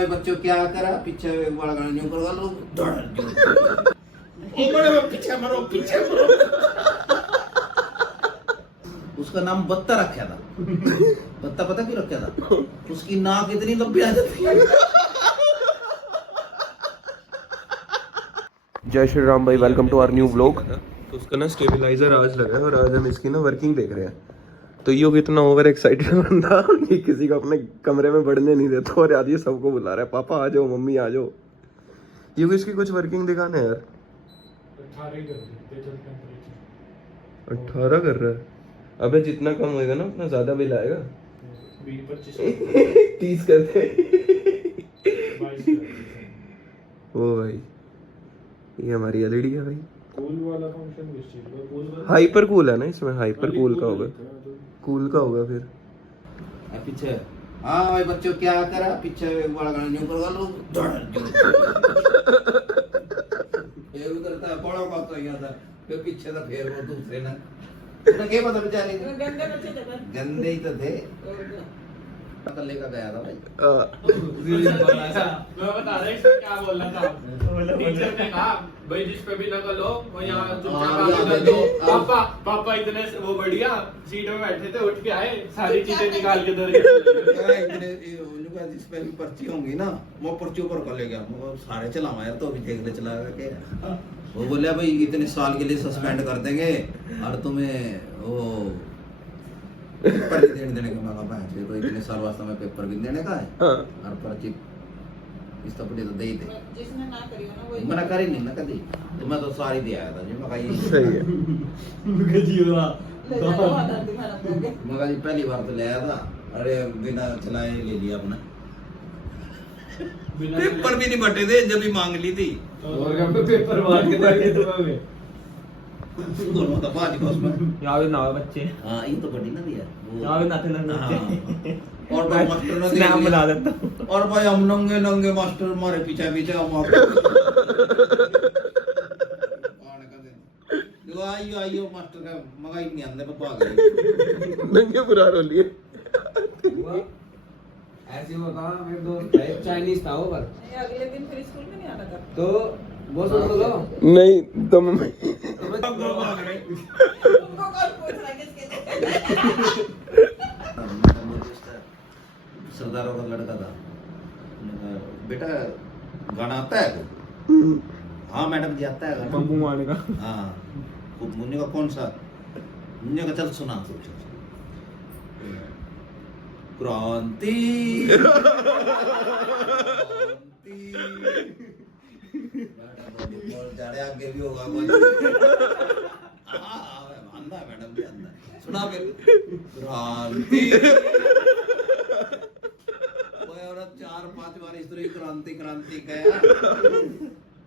भाई बच्चों क्या करा पीछे बड़ा गाना न्यू कर लो पीछे मरो उसका नाम बत्ता रखा था। बत्ता पता क्यों रखा था? उसकी नाक इतनी लंबी आ जाती है। जय श्री राम भाई, welcome to our new vlog. तो उसका ना स्टेबलाइजर आज लगा है और आज हम इसकी ना वर्किंग देख रहे हैं। तो ये कितना ओवर एक्साइटेड बंदा कि किसी को अपने कमरे में बढ़ने नहीं देता और आज ये सबको बुला रहा है, पापा आ जाओ, मम्मी आ जाओ। ये इसकी कुछ वर्किंग दिखाना है यार। 18 कर रहा है। अबे जितना कम होएगा ना उतना ज्यादा बिल आएगा। 30 करते। ओ भाई ये हमारी एलईडी है भाई। कूल वाला फंक्शन किस चीज का? कूल वाला हाइपर कूल है ना इसमें, हाइपर कूल का होगा, कूल का होगा फिर। पीछे हाँ भाई बच्चों क्या करा पीछे बड़ा गाना न्यू कर लो ये भी करता है बड़ा बात तो यहाँ था फिर पीछे था फिर वो दूसरे ना तो क्या पता बेचारे गंदे ही तो थे पता लेकर गया था भाई। मैं बता रहा हूँ क्या बोल रहा था। टीचर ने कहा भाई जिस पे भी नकल हो वो यहाँ चुपचाप दो। पापा इतने वो बढ़िया सीट में बैठे थे, उठ के आए सारी चीजें निकाल के दे जिस पे भी पर्ची होंगी ना वो पर्ची ऊपर कर ले गया वो सारे चलावा यार तो अभी देख ले चलाएगा क्या। वो बोले भाई इतने साल के लिए सस्पेंड कर देंगे और तुम्हें वो पेपर भी देने के मौका पाए तो इतने साल वास्ते में पेपर भी देने का है और पर्ची इस तपड़ी तो दे ही दे जिसने ना करी हो ना वही मना करी नहीं ना कभी तो मैं तो सारी दे आया था जी मगा ये सही है। मगा जी पहली बार तो ले आया था। अरे बिना चलाए ले लिया अपना पेपर भी नहीं बटे थे जब भी मांग ली थी और क्या पेपर मार के देंगे तुम्हें दोनों तो पांच कोस में यहाँ भी ना बच्चे, हां ये तो बड़ी ना दिया यहाँ भी नाते बच्चे। और भाई मास्टर ने नाम बता देता और भाई हम नंगे मास्टर मारे पीछे पीछे हम आइयो मास्टर का मगा ही नहीं आंदे पे भाग गए नंगे बुरा रो लिए। ऐसे हुआ था, मेरे दोस्त है चाइनीज था वो पर, अगले दिन फिर स्कूल में नहीं आता था तो वो सुन लो नहीं तुम उनको कौन पूछ रहा है किसके सरदारों का लड़का था। बेटा गाना आता है को? हाँ मैडम जी आता है गाना। बम्बू मारने का। हाँ मुन्ने का कौन सा? मुन्ने का चल सुना क्रांति जाड़े आगे भी होगा आंदा है मैडम जी आंदा है सुना फिर क्रांति औरत 4-5 बार इस तरह क्रांति क्रांति कहा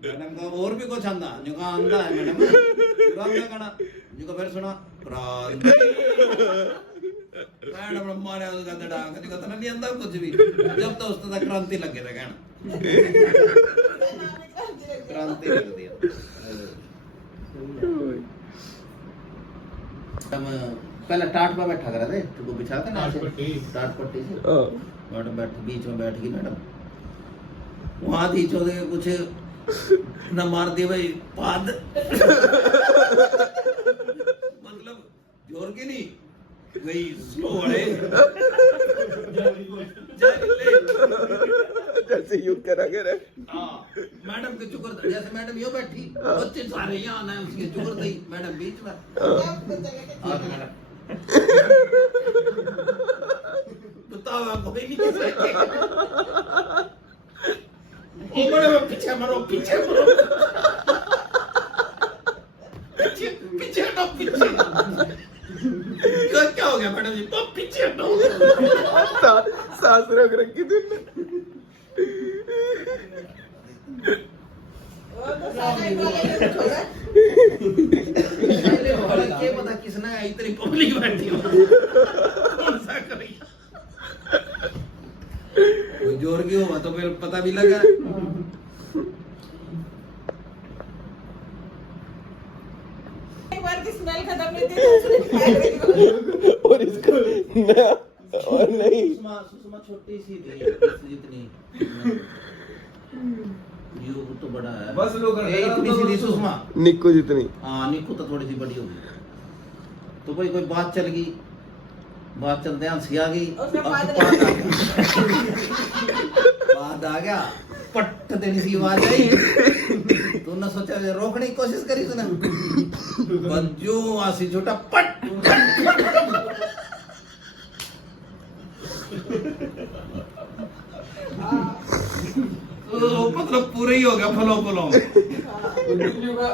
मैडम का और भी कुछ आंदा जो का आंदा है मैडम क्रांति गाना जो का फिर सुना क्रांति मैडम मारे उसका डांग जो का नहीं आंदा कुछ भी जब तो उसका क्रांति लगे थे कहना क्रांति लग दिया। हम पहले टाट पर बैठा करा थे तो बिछा के ना टाट पट्टी से मैडम बैठ बीच में बैठ गई मैडम वहां थी चौधरी कुछ न मार दिया भाई पाद मतलब जोर के नहीं वही स्लो है जैसे युद्ध करा के रे। मैडम के चुकर जैसे मैडम यो बैठी बच्चे सारे यहाँ आना है उसके चुकर थी मैडम बीच में और मैडम बताओ आप कोई नहीं ओ मैडम पीछे मरो पीछे हटो पीछे क्या हो गया मैडम जी पीछे हटो सास रख रखी तुमने। वो तो सारे वाले छोड़ा क्या पता किसने इतनी पब्लिक बैठी हो कौन सा करी कोई जोर की हुआ तो फिर पता भी लगा। एक बार की स्मेल खत्म नहीं थी और इसका नया और नहीं सुषमा छोटी सी थी इस जितनी यू तो बड़ा है बस लोग इतनी सी थी सुषमा निक्को जितनी हाँ निक्कू तो थोड़ी सी बड़ी होगी तो भाई कोई बात चल गई बात चलते हंसी आ गई उसमें अब बात बात आ गया पट देनी सी आवाज आई तूने सोचा रोकने की कोशिश करी तूने बंजू आसी छोटा पट तो मतलब पूरा ही हो गया फलो फलो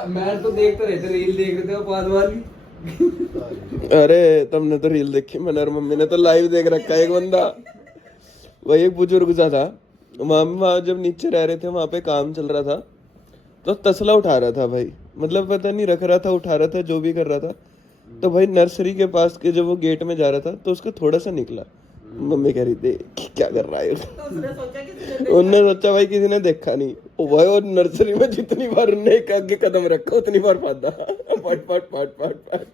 मैं तो देखते रहते रील देख रहे थे बाद वाली अरे तुमने तो रील देखी मैंने और मम्मी ने तो लाइव देख रखा है एक बंदा वही एक बुजुर्ग सा था वहां जब नीचे रह रहे थे वहां पे काम चल रहा था तो तसला उठा रहा था भाई मतलब पता नहीं रख रहा था उठा रहा था जो भी कर रहा था तो भाई नर्सरी के पास के जब वो गेट में जा रहा था तो उसको थोड़ा सा निकला मम्मी कह रही थी क्या कर रहा है तो उसने सोचा कि उन्होंने सोचा भाई किसी ने देखा नहीं ओ भाई और नर्सरी में जितनी बार उन्होंने एक आगे कदम रखा उतनी बार फादा पट पट पट पट पट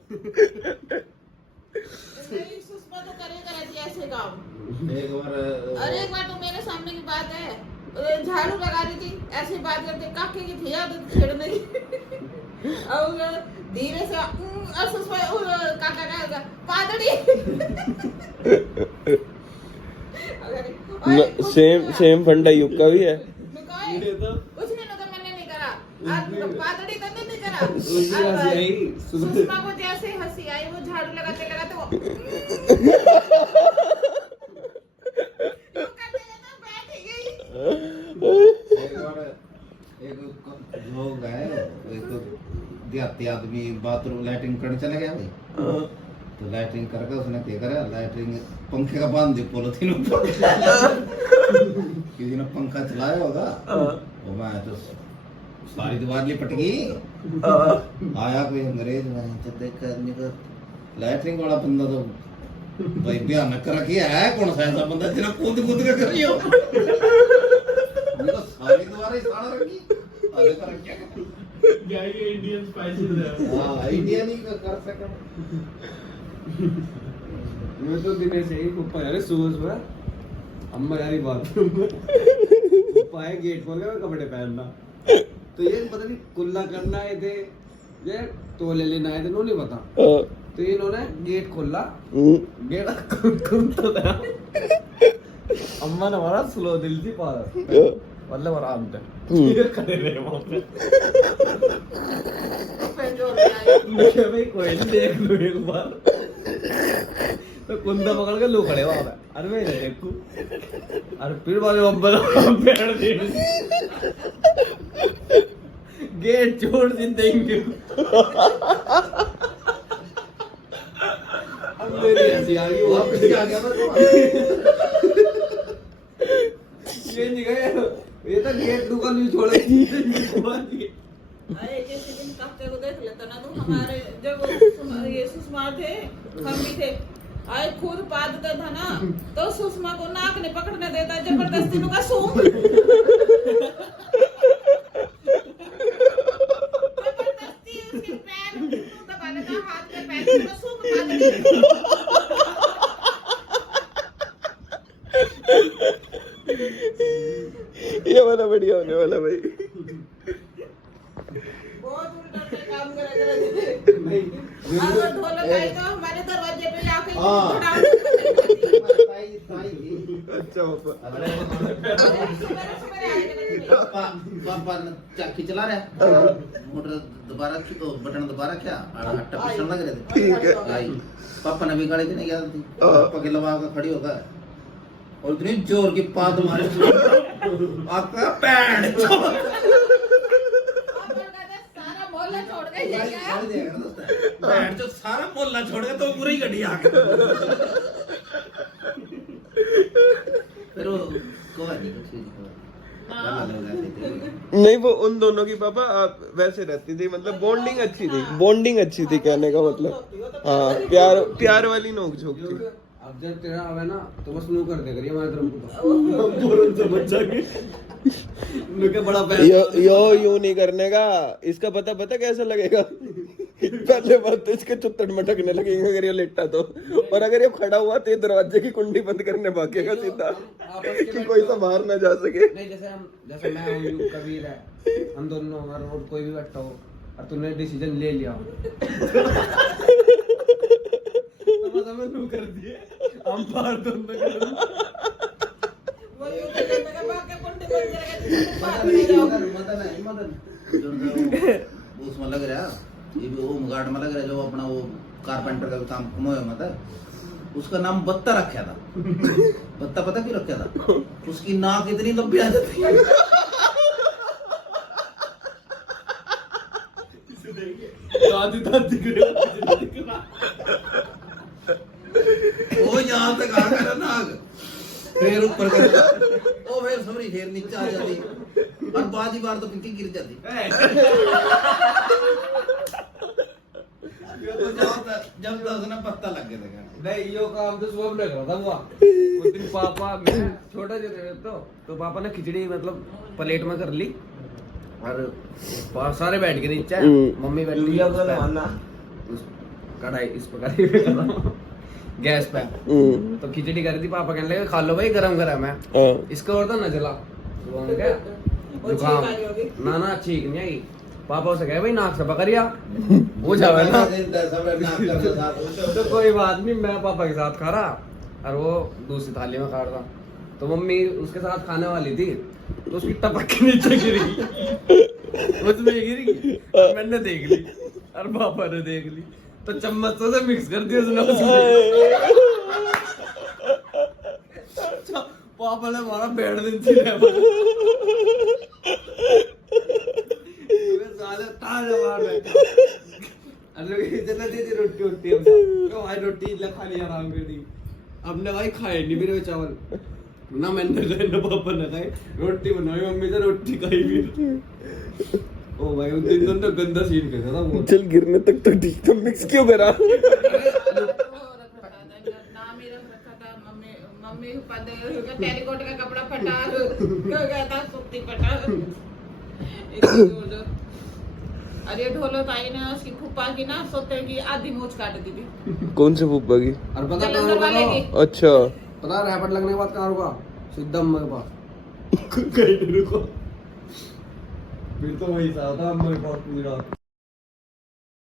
सुषमा तो करेगा रहती ऐसे काम एक बार अरे एक बार तो मेरे सामने की बात है झाड़ू लगा रही थी ऐसी बात करते काके की थी आदत छेड़ने की और धीरे से सुषमा काका का पादड़ी सेम फंडा युग का भी है उसने तो मैंने नहीं करा आज पादड़ी तो नहीं करा उसकी हंसी आई सुषमा को जैसे हंसी आई वो झाड़ू लगाते लगाते वो यूं करते रहता बैठ ही गई एक बार एक लोग गए एक देहाती आदमी बाथरूम लैट्रिन करने चला गया भाई तो लैट्रिन करके उसने क्या करा लैट्रिन पंखे का बांध दिया पॉलिथीन ऊपर किसी ने पंखा चलाया होगा वो मैं तो सारी दीवार लिपट गई आया कोई अंग्रेज मैं तो देखा लैट्रिन वाला बंदा तो भाई भयानक कर रखी है कौन सा ऐसा बंदा जिन्हें कूद कूद के कर रही हो उनको सारी दीवार ही साड़ा रखी आगे कर क्या जाएंगे इंडियन स्पाइसेस है हाँ इंडिया नहीं कर सका मैं तो दिन से ही पप्पा यार सुबह सुबह अम्मा यारी बात पप्पा है गेट खोल के कपड़े पहनना तो ये पता नहीं कुल्ला करना आए थे ये तोले लेना आए थे नो नहीं पता तो इन्होंने गेट खोला गेट खुलता था अम्मा ने हमारा स्लो दिल थी पार मतलब आराम से ये खड़े रहे वहां पे मैं कहा, भाई कोई नहीं देख लो एक बार तो कुंदा पकड़ के लो खड़े वहां पे अरे मैं देखू अरे फिर बाद में अब्बा बैठ दे गेट छोड़ दी देंगे अब मेरी हंसी आ गई वापस आ गया ये नहीं गए ये तो गेट दुकान भी छोड़ दी अरे जैसे दिन काके को देख लेता ना तो हमारे जब ये सुषमा थे हम भी थे आए खुद पादता था ना तो सुषमा को नाक नहीं पकड़ने देता जबरदस्ती नुका सूंघ जबरदस्ती उसके पैर दबा लेता हाथ में पैर में सूंघ पादड़ी ये वाला बढ़िया होने वाला भाई बहुत उल्टा से काम करेगा नहीं अगर ढोलक आई तो हमारे दरवाजे पे आके हाँ। अच्छा पापा पापा चाकी चला रहा मोटर दोबारा की तो बटन दोबारा क्या हट्टा पिछड़ लग रहे थे ठीक है आई पापा ने भी गाड़ी थी नहीं क्या थी पापा के लगा के खड़ी होगा और इतनी जोर की पाद मारे आपका पैंट सारा मोहल्ला छोड़ के ये क्या पैंट जो सारा मोहल्ला छोड़ के तो पूरी गड्डी आ गई फिर वो कोई नहीं नहीं वो उन दोनों की पापा आप वैसे रहती थी मतलब बॉन्डिंग अच्छी थी कहने का मतलब हाँ प्यार वाली नोक झोंक थी अब जब तेरा आवे ना तो बस नु कर दे करिए हमारे तरफ को बोलन से बच्चा के नु के बड़ा पैर यो नहीं करने का इसका पता कैसा लगेगा पहले बात तो इसके चुत्तड़ मटकने लगेंगे अगर ये लेटा तो, और अगर ये खड़ा हुआ तो ये दरवाजे की कुंडी बंद करने भागेगा सीधा कि कोई सा बाहर ना जा सके। नहीं जैसे मैं हूँ यू कबीर है, हम दोनों अगर और कोई भी बैठा हो और तूने डिसीजन ले लिया तो बस हमें तू कर दिए, हम बाहर दोनों कर वो यूं करके मेरा बाप के कुंडे बंद करेगा तुम बाहर नहीं जाओ। मदन जो उसमें लग रहा ये भी होम गार्ड में लग रहा जो अपना वो कारपेंटर का भी काम मोए मत उसका नाम बत्ता रखा था। बत्ता पता क्यों रखा था? उसकी नाक इतनी लंबी आ जाती है दादी दादी वो यहाँ तक आ गया नाक, फिर ऊपर कर ओ फिर समरी फिर नीचे आ जाती और बाजी बार तो पिंकी गिर जाती। जब तक उसने पत्ता लग गया था। नहीं यो काम तो सुबह में करा था हुआ उस दिन पापा मैं छोटा जो थे तो पापा ने खिचड़ी मतलब प्लेट में कर ली और सारे बैठ के नीचे, मम्मी बैठी कढ़ाई इस प्रकार गैस पे तो खिचड़ी कर दी। पापा कहने लगे खा लो भाई गरम गरम है, इसका और तो न जला जुकाम ना ना ठीक नहीं आई। पापा उसे कहे भाई नाक से पकड़िया हो जावे ना तो कोई बात नहीं, मैं पापा के साथ खा रहा और वो दूसरी थाली में खा रहा था। तो मम्मी उसके साथ खाने वाली थी तो उसकी टपक के नीचे गिरी, उसमें गिर गई और मैंने देख ली और पापा ने देख ली तो चम्मच से मिक्स कर दिया उसने पापा ने हमारा बैठ दिन थी रोटी खा ली आराम कर दी। अब ने भाई खाए नहीं मेरे चावल ना, मैंने खाए ना पापा ने खाए, रोटी बनाई मम्मी से रोटी खाई फिर। ओ भाई उन दिन तो गंदा सीन कर था वो। चल गिरने तक तो ठीक तो मिक्स क्यों करा? नाम ही रख रखा था मम्मी पद टेरिकॉट का कपड़ा फटा गया था सुक्ति फटा। अरे ढोलो ताई ने उसकी फूफा की ना सोते की आधी मूंछ काट दी थी। कौन से फूफा की? और पता जलंधर वाले की। अच्छा पता रैपट लगने के बाद कहाँ रुका? सीधा अम्मा के पास कहीं नहीं रुको, फिर तो वही था अम्मा के पास पूरी रात।